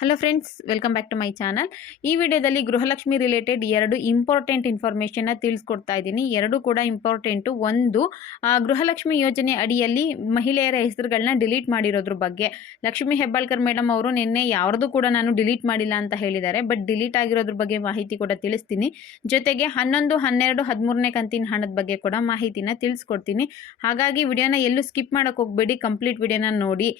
Hello friends, welcome back to my channel. ಈ ವಿಡಿಯೋದಲ್ಲಿ Gruhalakshmi related ಎರಡು ಇಂಪಾರ್ಟೆಂಟ್ ಇನ್ಫಾರ್ಮೇಷನ್ನ ತಿಳಿಸ್ಕೊಡ್ತಾ ಇದ್ದೀನಿ. ಎರಡು ಕೂಡ ಇಂಪಾರ್ಟೆಂಟು. ಒಂದು, ಗೃಹಲಕ್ಷ್ಮಿ ಯೋಜನೆ ಅಡಿಯಲ್ಲಿ ಮಹಿಳೆಯರ ಹೆಸರುಗಳನ್ನ ಡಿಲೀಟ್ ಮಾಡಿರೋದ್ರ ಬಗ್ಗೆ. ಲಕ್ಷ್ಮಿ ಹೆಬ್ಬಾಳ್ಕರ್ ಮೇಡಮ್ ಅವರು ನಿನ್ನೆ ಯಾರ್ದು ಕೂಡ ನಾನು ಡಿಲೀಟ್ ಮಾಡಿಲ್ಲ ಅಂತ ಹೇಳಿದ್ದಾರೆ. ಬಟ್ ಡಿಲೀಟ್ ಆಗಿರೋದ್ರ ಬಗ್ಗೆ ಮಾಹಿತಿ ಕೂಡ ತಿಳಿಸ್ತೀನಿ. ಜೊತೆಗೆ 11, 12, 13ನೇ ಕಂತಿನ ಹಣದ ಬಗ್ಗೆ ಕೂಡ ಮಾಹಿತಿನ ತಿಳಿಸ್ಕೊಡ್ತೀನಿ. ಹಾಗಾಗಿ ವಿಡಿಯೋನ ಎಲ್ಲೂ ಸ್ಕಿಪ್ ಮಾಡೋಕೆ ಹೋಗಬೇಡಿ, ಕಂಪ್ಲೀಟ್ ವಿಡಿಯೋನ ನೋಡಿ.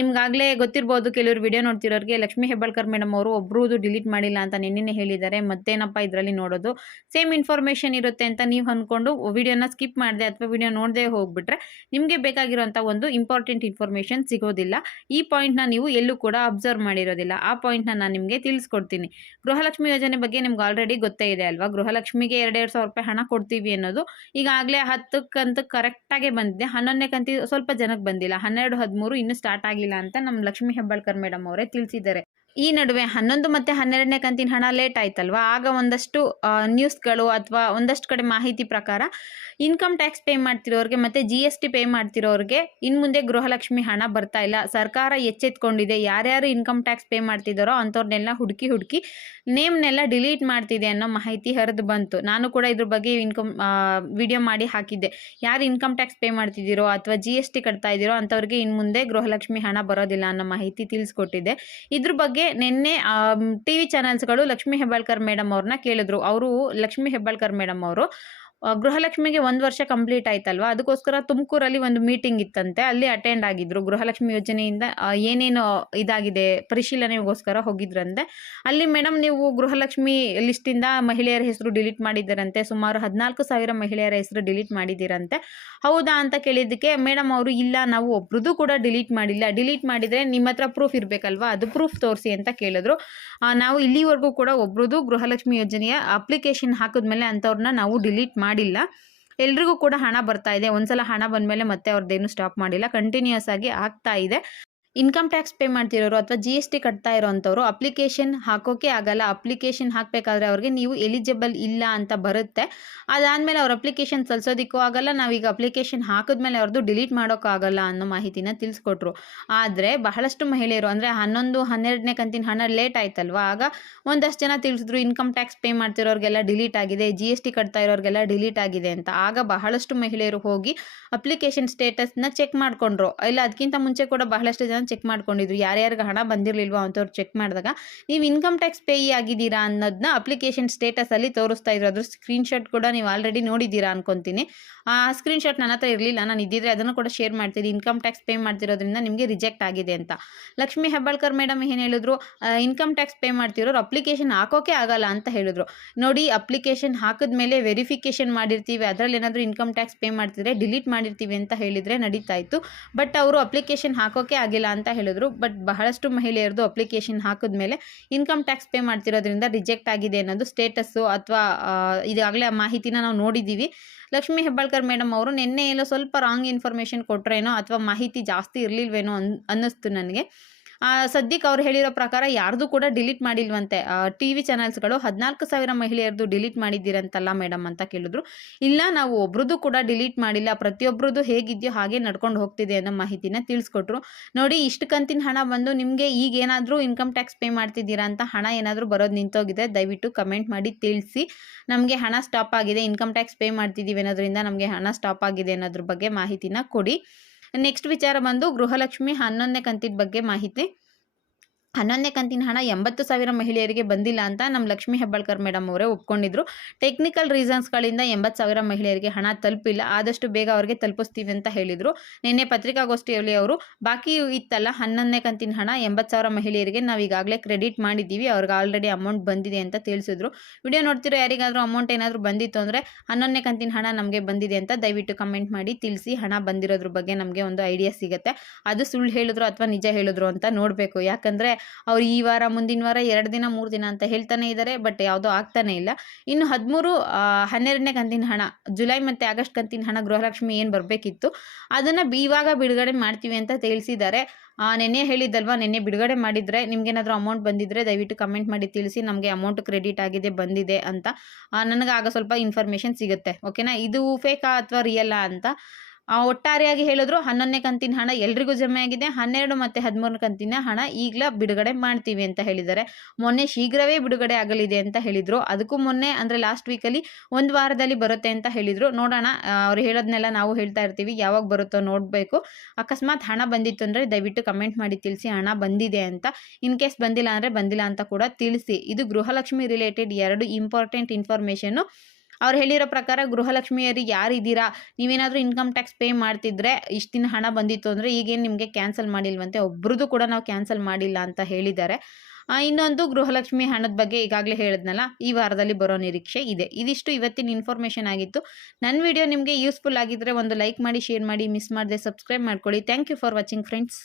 ನಿಮ್ಗಾಗಲೇ ಗೊತ್ತಿರ್ಬೋದು, ಕೆಲವರು ವಿಡಿಯೋ ನೋಡ್ತಿರೋರಿಗೆ ಲಕ್ಷ್ಮಿ ಹೆಬ್ಬಾಳ್ಕರ್ ಮೇಡಮ್ ಅವರು ಒಬ್ರದ್ದು ಡಿಲೀಟ್ ಮಾಡಿಲ್ಲ ಅಂತ ನಿನ್ನೆ ಹೇಳಿದ್ದಾರೆ. ಮತ್ತೇನಪ್ಪ ಇದರಲ್ಲಿ ನೋಡೋದು, ಸೇಮ್ ಇನ್ಫಾರ್ಮೇಷನ್ ಇರುತ್ತೆ ಅಂತ ನೀವು ಅಂದ್ಕೊಂಡು ವಿಡಿಯೋನ ಸ್ಕಿಪ್ ಮಾಡಿದೆ ಅಥವಾ ವಿಡಿಯೋ ನೋಡದೆ ಹೋಗ್ಬಿಟ್ರೆ ನಿಮಗೆ ಬೇಕಾಗಿರೋಂಥ ಒಂದು ಇಂಪಾರ್ಟೆಂಟ್ ಇನ್ಫಾರ್ಮೇಷನ್ ಸಿಗೋದಿಲ್ಲ. ಈ ಪಾಯಿಂಟ್ನ ನೀವು ಎಲ್ಲೂ ಕೂಡ ಅಬ್ಸರ್ವ್ ಮಾಡಿರೋದಿಲ್ಲ. ಆ ಪಾಯಿಂಟ್ನ ನಾನು ನಿಮಗೆ ತಿಳಿಸ್ಕೊಡ್ತೀನಿ. ಗೃಹಲಕ್ಷ್ಮಿ ಯೋಜನೆ ಬಗ್ಗೆ ನಿಮ್ಗೆ ಆಲ್ರೆಡಿ ಗೊತ್ತೇ ಇದೆ ಅಲ್ವಾ. ಗೃಹಲಕ್ಷ್ಮಿಗೆ 2,200 ರೂಪಾಯಿ ಹಣ ಕೊಡ್ತೀವಿ ಅನ್ನೋದು ಈಗಾಗಲೇ 10 ಕಂತು ಕರೆಕ್ಟಾಗಿ ಬಂದಿದೆ. 11ನೇ ಕಂತು ಸ್ವಲ್ಪ ಜನಕ್ಕೆ ಬಂದಿಲ್ಲ. 12, 13 ಇನ್ನೂ ಸ್ಟಾರ್ಟ್ ಆಗಿಲ್ಲ ಅಂತ ನಮ್ಮ ಲಕ್ಷ್ಮಿ ಹೆಬ್ಬಾಳ್ಕರ್ ಮೇಡಮ್ ಅವರೇ ತಿಳಿಸಿದ್ದಾರೆ. ಈ ನಡುವೆ 11 ಮತ್ತು 12ನೇ ಕಂತಿನ ಹಣ ಲೇಟ್ ಆಯ್ತಲ್ವಾ, ಆಗ ಒಂದಷ್ಟು ನ್ಯೂಸ್ಗಳು ಅಥವಾ ಒಂದಷ್ಟು ಕಡೆ ಮಾಹಿತಿ ಪ್ರಕಾರ ಇನ್ಕಮ್ ಟ್ಯಾಕ್ಸ್ ಪೇ ಮಾಡ್ತಿರೋರಿಗೆ ಮತ್ತು GST ಪೇ ಮಾಡ್ತಿರೋರಿಗೆ ಇನ್ನು ಮುಂದೆ ಗೃಹಲಕ್ಷ್ಮಿ ಹಣ ಬರ್ತಾ ಇಲ್ಲ. ಸರ್ಕಾರ ಎಚ್ಚೆತ್ಕೊಂಡಿದೆ. ಯಾರ್ಯಾರು ಇನ್ಕಮ್ ಟ್ಯಾಕ್ಸ್ ಪೇ ಮಾಡ್ತಿದ್ದಾರೋ ಅಂಥವ್ರನ್ನೆಲ್ಲ ಹುಡುಕಿ ನೇಮ್ನೆಲ್ಲ ಡಿಲೀಟ್ ಮಾಡ್ತಿದೆ ಅನ್ನೋ ಮಾಹಿತಿ ಹರಿದು ಬಂತು. ನಾನು ಕೂಡ ಇದ್ರ ಬಗ್ಗೆ ವಿಡಿಯೋ ಮಾಡಿ ಹಾಕಿದ್ದೆ. ಯಾರು ಇನ್ಕಮ್ ಟ್ಯಾಕ್ಸ್ ಪೇ ಮಾಡ್ತಿದ್ದೀರೋ ಅಥವಾ GST ಕಟ್ತಾ ಇದ್ದೀರೋ ಅಂಥವ್ರಿಗೆ ಇನ್ನು ಮುಂದೆ ಗೃಹಲಕ್ಷ್ಮಿ ಹಣ ಬರೋದಿಲ್ಲ ಅನ್ನೋ ಮಾಹಿತಿ ತಿಳಿಸ್ಕೊಟ್ಟಿದ್ದೆ. ಇದ್ರ ಬಗ್ಗೆ ನಿನ್ನೆ TV ಚಾನಲ್ಸ್ಗಳು ಲಕ್ಷ್ಮಿ ಹೆಬ್ಬಾಳ್ಕರ್ ಮೇಡಮ್ ಅವ್ರನ್ನ ಕೇಳಿದ್ರು. ಲಕ್ಷ್ಮಿ ಹೆಬ್ಬಾಳ್ಕರ್ ಮೇಡಮ್ ಅವರು ಗೃಹಲಕ್ಷ್ಮಿಗೆ 1 ವರ್ಷ ಕಂಪ್ಲೀಟ್ ಆಯ್ತಲ್ವಾ, ಅದಕ್ಕೋಸ್ಕರ ತುಮಕೂರಲ್ಲಿ ಒಂದು ಮೀಟಿಂಗ್ ಇತ್ತಂತೆ. ಅಲ್ಲಿ ಅಟೆಂಡ್ ಆಗಿದ್ರು. ಗೃಹಲಕ್ಷ್ಮಿ ಯೋಜನೆಯಿಂದ ಏನೇನು ಇದಾಗಿದೆ ಪರಿಶೀಲನೆಗೋಸ್ಕರ ಹೋಗಿದ್ರಂತೆ. ಅಲ್ಲಿ ಮೇಡಮ್, ನೀವು ಗೃಹಲಕ್ಷ್ಮಿ ಲಿಸ್ಟಿಂದ ಮಹಿಳೆಯರ ಹೆಸರು ಡಿಲೀಟ್ ಮಾಡಿದ್ದಾರಂತೆ. ಸುಮಾರು 14,000 ಮಹಿಳೆಯರ ಹೆಸರು ಡಿಲೀಟ್ ಮಾಡಿದ್ದೀರಂತೆ. ಹೌದಾ ಅಂತ ಕೇಳಿದ್ದಕ್ಕೆ ಮೇಡಮ್ ಅವರು, ಇಲ್ಲ, ನಾವು ಒಬ್ರದ್ದು ಕೂಡ ಡಿಲೀಟ್ ಮಾಡಿಲ್ಲ. ಡಿಲೀಟ್ ಮಾಡಿದರೆ ನಿಮ್ಮ ಹತ್ರ ಪ್ರೂಫ್ ಇರಬೇಕಲ್ವಾ, ಅದು ಪ್ರೂಫ್ ತೋರಿಸಿ ಅಂತ ಕೇಳಿದ್ರು. ನಾವು ಇಲ್ಲಿವರೆಗೂ ಕೂಡ ಒಬ್ರದ್ದು ಗೃಹಲಕ್ಷ್ಮಿ ಯೋಜನೆಯ ಅಪ್ಲಿಕೇಶನ್ ಹಾಕಿದ್ಮೇಲೆ ಅಂಥವ್ರನ್ನ ನಾವು ಡಿಲೀಟ್ ಮಾಡಿಲ್ಲ. ಎಲ್ರಿಗೂ ಕೂಡ ಹಣ ಬರ್ತಾ ಇದೆ. ಒಂದ್ಸಲ ಹಣ ಬಂದಮೇಲೆ ಮತ್ತೆ ಅವ್ರದ್ದೇನು ಸ್ಟಾಪ್ ಮಾಡಿಲ್ಲ, ಕಂಟಿನ್ಯೂಸ್ ಆಗಿ ಆಗ್ತಾ ಇದೆ. ಇನ್ಕಮ್ ಟ್ಯಾಕ್ಸ್ ಪೇ ಮಾಡ್ತಿರೋರು ಅಥವಾ GST ಕಟ್ತಾ ಇರೋವಂಥವ್ರು ಅಪ್ಲಿಕೇಶನ್ ಹಾಕೋಕೆ ಆಗಲ್ಲ. ಅಪ್ಲಿಕೇಶನ್ ಹಾಕಬೇಕಾದ್ರೆ ಅವ್ರಿಗೆ ನೀವು ಎಲಿಜಿಬಲ್ ಇಲ್ಲ ಅಂತ ಬರುತ್ತೆ. ಅದಾದಮೇಲೆ ಅವ್ರ ಅಪ್ಲಿಕೇಶನ್ ಸಲ್ಲಿಸೋದಕ್ಕೂ ಆಗಲ್ಲ. ನಾವೀಗ ಅಪ್ಲಿಕೇಶನ್ ಹಾಕಿದ್ಮೇಲೆ ಅವ್ರದ್ದು ಡಿಲೀಟ್ ಮಾಡೋಕ್ಕಾಗಲ್ಲ ಅನ್ನೋ ಮಾಹಿತಿನ ತಿಳಿಸ್ಕೊಟ್ರು. ಆದರೆ ಬಹಳಷ್ಟು ಮಹಿಳೆಯರು, ಅಂದರೆ 11, 12ನೇ ಕಂತಿನ ಹಣ ಲೇಟ್ ಆಯ್ತಲ್ವಾ, ಆಗ ಒಂದಷ್ಟು ಜನ ತಿಳಿಸಿದ್ರು ಇನ್ಕಮ್ ಟ್ಯಾಕ್ಸ್ ಪೇ ಮಾಡ್ತಿರೋರಿಗೆಲ್ಲ ಡಿಲೀಟ್ ಆಗಿದೆ, GST ಕಟ್ತಾ ಇರೋರಿಗೆಲ್ಲ ಡಿಲೀಟ್ ಆಗಿದೆ ಅಂತ. ಆಗ ಬಹಳಷ್ಟು ಮಹಿಳೆಯರು ಹೋಗಿ ಅಪ್ಲಿಕೇಶನ್ ಸ್ಟೇಟಸ್ನ ಚೆಕ್ ಮಾಡ್ಕೊಂಡ್ರು. ಇಲ್ಲ, ಅದಕ್ಕಿಂತ ಮುಂಚೆ ಕೂಡ ಬಹಳಷ್ಟು ಜನ ಚೆಕ್ ಮಾಡ್ಕೊಂಡಿದ್ರು. ಯಾರ್ಯಾರಿಗೆ ಹಣ ಬಂದಿರಲಿಲ್ವೋ ಅಂಥವ್ರು ಚೆಕ್ ಮಾಡಿದಾಗ ನೀವು ಇನ್ಕಮ್ ಟ್ಯಾಕ್ಸ್ ಪೇಯಿ ಆಗಿದ್ದೀರಾ ಅನ್ನೋದನ್ನ ಅಪ್ಲಿಕೇಶನ್ ಸ್ಟೇಟಸಲ್ಲಿ ತೋರಿಸ್ತಾ ಇದ್ರು. ಅದ್ರ ಸ್ಕ್ರೀನ್ಶಾಟ್ ಕೂಡ ನೀವು ಆಲ್ರೆಡಿ ನೋಡಿದ್ದೀರಾ ಅನ್ಕೊತೀನಿ. ಆ ಸ್ಕ್ರೀನ್ಶಾಟ್ ನನ್ನ ಹತ್ರ ಇರಲಿಲ್ಲ. ನಾನು ಇದ್ದಿದ್ರೆ ಅದನ್ನು ಕೂಡ ಶೇರ್ ಮಾಡ್ತೀನಿ. ಇನ್ಕಮ್ ಟ್ಯಾಕ್ಸ್ ಪೇ ಮಾಡ್ತಿರೋದ್ರಿಂದ ನಿಮಗೆ ರಿಜೆಕ್ಟ್ ಆಗಿದೆ ಅಂತ. ಲಕ್ಷ್ಮಿ ಹೆಬ್ಬಾಳ್ಕರ್ ಮೇಡಮ್ ಏನು ಹೇಳಿದ್ರು, ಇನ್ಕಮ್ ಟ್ಯಾಕ್ಸ್ ಪೇ ಮಾಡ್ತಿರೋರು ಅಪ್ಲಿಕೇಶನ್ ಹಾಕೋಕೆ ಆಗಲ್ಲ ಅಂತ ಹೇಳಿದ್ರು. ನೋಡಿ, ಅಪ್ಲಿಕೇಶನ್ ಹಾಕಿದ್ಮೇಲೆ ವೆರಿಫಿಕೇಶನ್ ಮಾಡಿರ್ತೀವಿ, ಅದರಲ್ಲಿ ಏನಾದರೂ ಇನ್ಕಮ್ ಟ್ಯಾಕ್ಸ್ ಪೇ ಮಾಡ್ತಿದ್ರೆ ಡಿಲೀಟ್ ಮಾಡಿರ್ತೀವಿ ಅಂತ ಹೇಳಿದರೆ ನಡೀತಾ ಇತ್ತು. ಬಟ್ ಅವರು ಅಪ್ಲಿಕೇಶನ್ ಹಾಕೋಕೆ ಆಗಿಲ್ಲ ಅಂತ ಹೇಳಿದ್ರು. ಬಟ್ ಬಹಳಷ್ಟು ಮಹಿಳೆಯರದು ಅಪ್ಲಿಕೇಶನ್ ಹಾಕಿದ್ಮೇಲೆ ಇನ್ಕಮ್ ಟ್ಯಾಕ್ಸ್ ಪೇ ಮಾಡ್ತಿರೋದ್ರಿಂದ ರಿಜೆಕ್ಟ್ ಆಗಿದೆ ಅನ್ನೋದು ಸ್ಟೇಟಸ್ಸು ಅಥವಾ ಇದಾಗಲೇ ಆ ಮಾಹಿತಿನ ನಾವು ನೋಡಿದ್ದೀವಿ. ಲಕ್ಷ್ಮಿ ಹೆಬ್ಬಾಳ್ಕರ್ ಮೇಡಮ್ ಅವರು ನಿನ್ನೆ ಎಲ್ಲೋ ಸ್ವಲ್ಪ ರಾಂಗ್ ಇನ್ಫಾರ್ಮೇಷನ್ ಕೊಟ್ರೇನೋ ಅಥವಾ ಮಾಹಿತಿ ಜಾಸ್ತಿ ಇರಲಿಲ್ವೇನೋ ಅನ್ನಿಸ್ತು ನನಗೆ. ಸದ್ಯಕ್ಕೆ ಅವ್ರು ಹೇಳಿರೋ ಪ್ರಕಾರ ಯಾರ್ದು ಕೂಡ ಡಿಲೀಟ್ ಮಾಡಿಲ್ವಂತೆ. TV ಚಾನಲ್ಸ್ಗಳು 14,000 ಮಹಿಳೆಯರದು ಡಿಲೀಟ್ ಮಾಡಿದ್ದೀರಂತಲ್ಲ ಮೇಡಮ್ ಅಂತ ಕೇಳಿದ್ರು. ಇಲ್ಲ, ನಾವು ಒಬ್ರದ್ದು ಕೂಡ ಡಿಲೀಟ್ ಮಾಡಿಲ್ಲ, ಪ್ರತಿಯೊಬ್ಬರದ್ದು ಹೇಗಿದೆಯೋ ಹಾಗೆ ನಡ್ಕೊಂಡು ಹೋಗ್ತಿದೆ ಅನ್ನೋ ಮಾಹಿತಿನ ತಿಳಿಸ್ಕೊಟ್ರು. ನೋಡಿ, ಇಷ್ಟು ಕಂತಿನ ಹಣ ಬಂದು ನಿಮಗೆ ಈಗ ಏನಾದರೂ ಇನ್ಕಮ್ ಟ್ಯಾಕ್ಸ್ ಪೇ ಮಾಡ್ತಿದ್ದೀರಾ ಅಂತ ಹಣ ಏನಾದರೂ ಬರೋದು ನಿಂತೋಗಿದೆ, ದಯವಿಟ್ಟು ಕಮೆಂಟ್ ಮಾಡಿ ತಿಳಿಸಿ. ನಮಗೆ ಹಣ ಸ್ಟಾಪ್ ಆಗಿದೆ, ಇನ್ಕಮ್ ಟ್ಯಾಕ್ಸ್ ಪೇ ಮಾಡ್ತಿದ್ದೀವಿ ಅನ್ನೋದ್ರಿಂದ ನಮಗೆ ಹಣ ಸ್ಟಾಪ್ ಆಗಿದೆ ಅನ್ನೋದ್ರ ಬಗ್ಗೆ ಮಾಹಿತಿನ ಕೊಡಿ. ನೆಕ್ಸ್ಟ್ ವಿಚಾರ ಬಂದು ಗೃಹಲಕ್ಷ್ಮಿ 11ನೇ ಕಂತಿನ ಬಗ್ಗೆ ಮಾಹಿತಿ. 11ನೇ ಕಂತಿನ ಹಣ 80,000 ಮಹಿಳೆಯರಿಗೆ ಬಂದಿಲ್ಲ ಅಂತ ನಮ್ಮ ಲಕ್ಷ್ಮಿ ಹೆಬ್ಬಾಳ್ಕರ್ ಮೇಡಮ್ ಅವರೇ ಒಪ್ಕೊಂಡಿದ್ರು. ಟೆಕ್ನಿಕಲ್ ರೀಸನ್ಸ್ಗಳಿಂದ 80,000 ಮಹಿಳೆಯರಿಗೆ ಹಣ ತಲುಪಿಲ್ಲ. ಆದಷ್ಟು ಬೇಗ ಅವ್ರಿಗೆ ತಲುಪಿಸ್ತೀವಿ ಅಂತ ಹೇಳಿದರು. ನಿನ್ನೆ ಪತ್ರಿಕಾಗೋಷ್ಠಿಯಲ್ಲಿ ಅವರು ಬಾಕಿ ಇತ್ತಲ್ಲ 11ನೇ ಕಂತಿನ ಹಣ 80,000 ಮಹಿಳೆಯರಿಗೆ ನಾವು ಈಗಾಗಲೇ ಕ್ರೆಡಿಟ್ ಮಾಡಿದ್ದೀವಿ, ಅವ್ರಿಗೆ ಆಲ್ರೆಡಿ ಅಮೌಂಟ್ ಬಂದಿದೆ ಅಂತ ತಿಳಿಸಿದ್ರು. ವಿಡಿಯೋ ನೋಡ್ತಿರೋ ಯಾರಿಗಾದರೂ ಅಮೌಂಟ್ ಏನಾದರೂ ಬಂದಿತ್ತು ಅಂದರೆ 11ನೇ ಕಂತಿನ ಹಣ ನಮಗೆ ಬಂದಿದೆ ಅಂತ ದಯವಿಟ್ಟು ಕಮೆಂಟ್ ಮಾಡಿ ತಿಳಿಸಿ. ಹಣ ಬಂದಿರೋದ್ರ ಬಗ್ಗೆ ನಮಗೆ ಒಂದು ಐಡಿಯಾ ಸಿಗುತ್ತೆ. ಅದು ಸುಳ್ಳು ಹೇಳಿದ್ರು ಅಥವಾ ನಿಜ ಹೇಳಿದ್ರು ಅಂತ ನೋಡಬೇಕು. ಯಾಕಂದರೆ ಅವ್ರು ಈ ವಾರ, ಮುಂದಿನ ವಾರ, 2 ದಿನ 3 ದಿನ ಅಂತ ಹೇಳ್ತಾನೆ ಇದ್ದಾರೆ. ಬಟ್ ಯಾವುದೋ ಆಗ್ತಾನೆ ಇಲ್ಲ. ಇನ್ನು 13, 12ನೇ ಕಂತಿನ ಹಣ, ಜುಲೈ ಮತ್ತು ಆಗಸ್ಟ್ ಕಂತಿನ ಹಣ ಗೃಹಲಕ್ಷ್ಮಿ ಏನು ಬರಬೇಕಿತ್ತು ಅದನ್ನು ಇವಾಗ ಬಿಡುಗಡೆ ಮಾಡ್ತೀವಿ ಅಂತ ತಿಳಿಸಿದ್ದಾರೆ. ನೆನ್ನೆ ಹೇಳಿದ್ದಲ್ವಾ, ನೆನ್ನೆ ಬಿಡುಗಡೆ ಮಾಡಿದರೆ ನಿಮಗೇನಾದರೂ ಅಮೌಂಟ್ ಬಂದಿದ್ದರೆ ದಯವಿಟ್ಟು ಕಮೆಂಟ್ ಮಾಡಿ ತಿಳಿಸಿ. ನಮಗೆ ಅಮೌಂಟ್ ಕ್ರೆಡಿಟ್ ಆಗಿದೆ, ಬಂದಿದೆ ಅಂತ. ನನಗೆ ಆಗ ಸ್ವಲ್ಪ ಇನ್ಫಾರ್ಮೇಷನ್ ಸಿಗುತ್ತೆ. ಓಕೆನಾ, ಇದು ಫೇಕಾ ಅಥವಾ ರಿಯಲ್ಲಾ ಅಂತ. ಒಟ್ಟಾರೆಯಾಗಿ ಹೇಳಿದ್ರು 11ನೇ ಕಂತಿನ ಹಣ ಎಲ್ರಿಗೂ ಜಮೆ ಆಗಿದೆ. 12 ಮತ್ತು 13 ಕಂತಿನ ಹಣ ಈಗಲೇ ಬಿಡುಗಡೆ ಮಾಡ್ತೀವಿ ಅಂತ ಹೇಳಿದ್ದಾರೆ. ಮೊನ್ನೆ ಶೀಘ್ರವೇ ಬಿಡುಗಡೆ ಆಗಲಿದೆ ಅಂತ ಹೇಳಿದ್ರು. ಅದಕ್ಕೂ ಮೊನ್ನೆ ಅಂದರೆ ಲಾಸ್ಟ್ ವೀಕಲ್ಲಿ 1 ವಾರದಲ್ಲಿ ಬರುತ್ತೆ ಅಂತ ಹೇಳಿದ್ರು. ನೋಡೋಣ, ಅವ್ರು ಹೇಳೋದನ್ನೆಲ್ಲ ನಾವು ಹೇಳ್ತಾ ಇರ್ತೀವಿ. ಯಾವಾಗ ಬರುತ್ತೋ ನೋಡಬೇಕು. ಅಕಸ್ಮಾತ್ ಹಣ ಬಂದಿತ್ತು ಅಂದರೆ ದಯವಿಟ್ಟು ಕಮೆಂಟ್ ಮಾಡಿ ತಿಳಿಸಿ ಹಣ ಬಂದಿದೆ ಅಂತ. ಇನ್ ಕೇಸ್ ಬಂದಿಲ್ಲ ಅಂದರೆ ಬಂದಿಲ್ಲ ಅಂತ ಕೂಡ ತಿಳಿಸಿ. ಇದು ಗೃಹಲಕ್ಷ್ಮಿ ರಿಲೇಟೆಡ್ 2 ಇಂಪಾರ್ಟೆಂಟ್ ಇನ್ಫಾರ್ಮೇಷನ್ನು. ಅವ್ರು ಹೇಳಿರೋ ಪ್ರಕಾರ ಗೃಹಲಕ್ಷ್ಮಿಯರಿಗೆ ಯಾರಿದ್ದೀರಾ, ನೀವೇನಾದರೂ ಇನ್ಕಮ್ ಟ್ಯಾಕ್ಸ್ ಪೇ ಮಾಡ್ತಿದ್ರೆ ಇಷ್ಟು ದಿನ ಹಣ ಬಂದಿತ್ತು ಅಂದರೆ ಈಗೇನು ನಿಮಗೆ ಕ್ಯಾನ್ಸಲ್ ಮಾಡಿಲ್ವಂತೆ. ಒಬ್ರದ್ದು ಕೂಡ ನಾವು ಕ್ಯಾನ್ಸಲ್ ಮಾಡಿಲ್ಲ ಅಂತ ಹೇಳಿದ್ದಾರೆ. ಇನ್ನೊಂದು ಗೃಹಲಕ್ಷ್ಮಿ ಹಣದ ಬಗ್ಗೆ ಈಗಾಗಲೇ ಹೇಳಿದ್ನಲ್ಲ, ಈ ವಾರದಲ್ಲಿ ಬರೋ ನಿರೀಕ್ಷೆ ಇದೆ. ಇದಿಷ್ಟು ಇವತ್ತಿನ ಇನ್ಫಾರ್ಮೇಷನ್ ಆಗಿತ್ತು. ನನ್ನ ವಿಡಿಯೋ ನಿಮಗೆ ಯೂಸ್ಫುಲ್ ಆಗಿದ್ದರೆ ಒಂದು ಲೈಕ್ ಮಾಡಿ, ಶೇರ್ ಮಾಡಿ, ಮಿಸ್ ಮಾಡದೆ ಸಬ್ಸ್ಕ್ರೈಬ್ ಮಾಡ್ಕೊಳ್ಳಿ. Thank you for watching friends.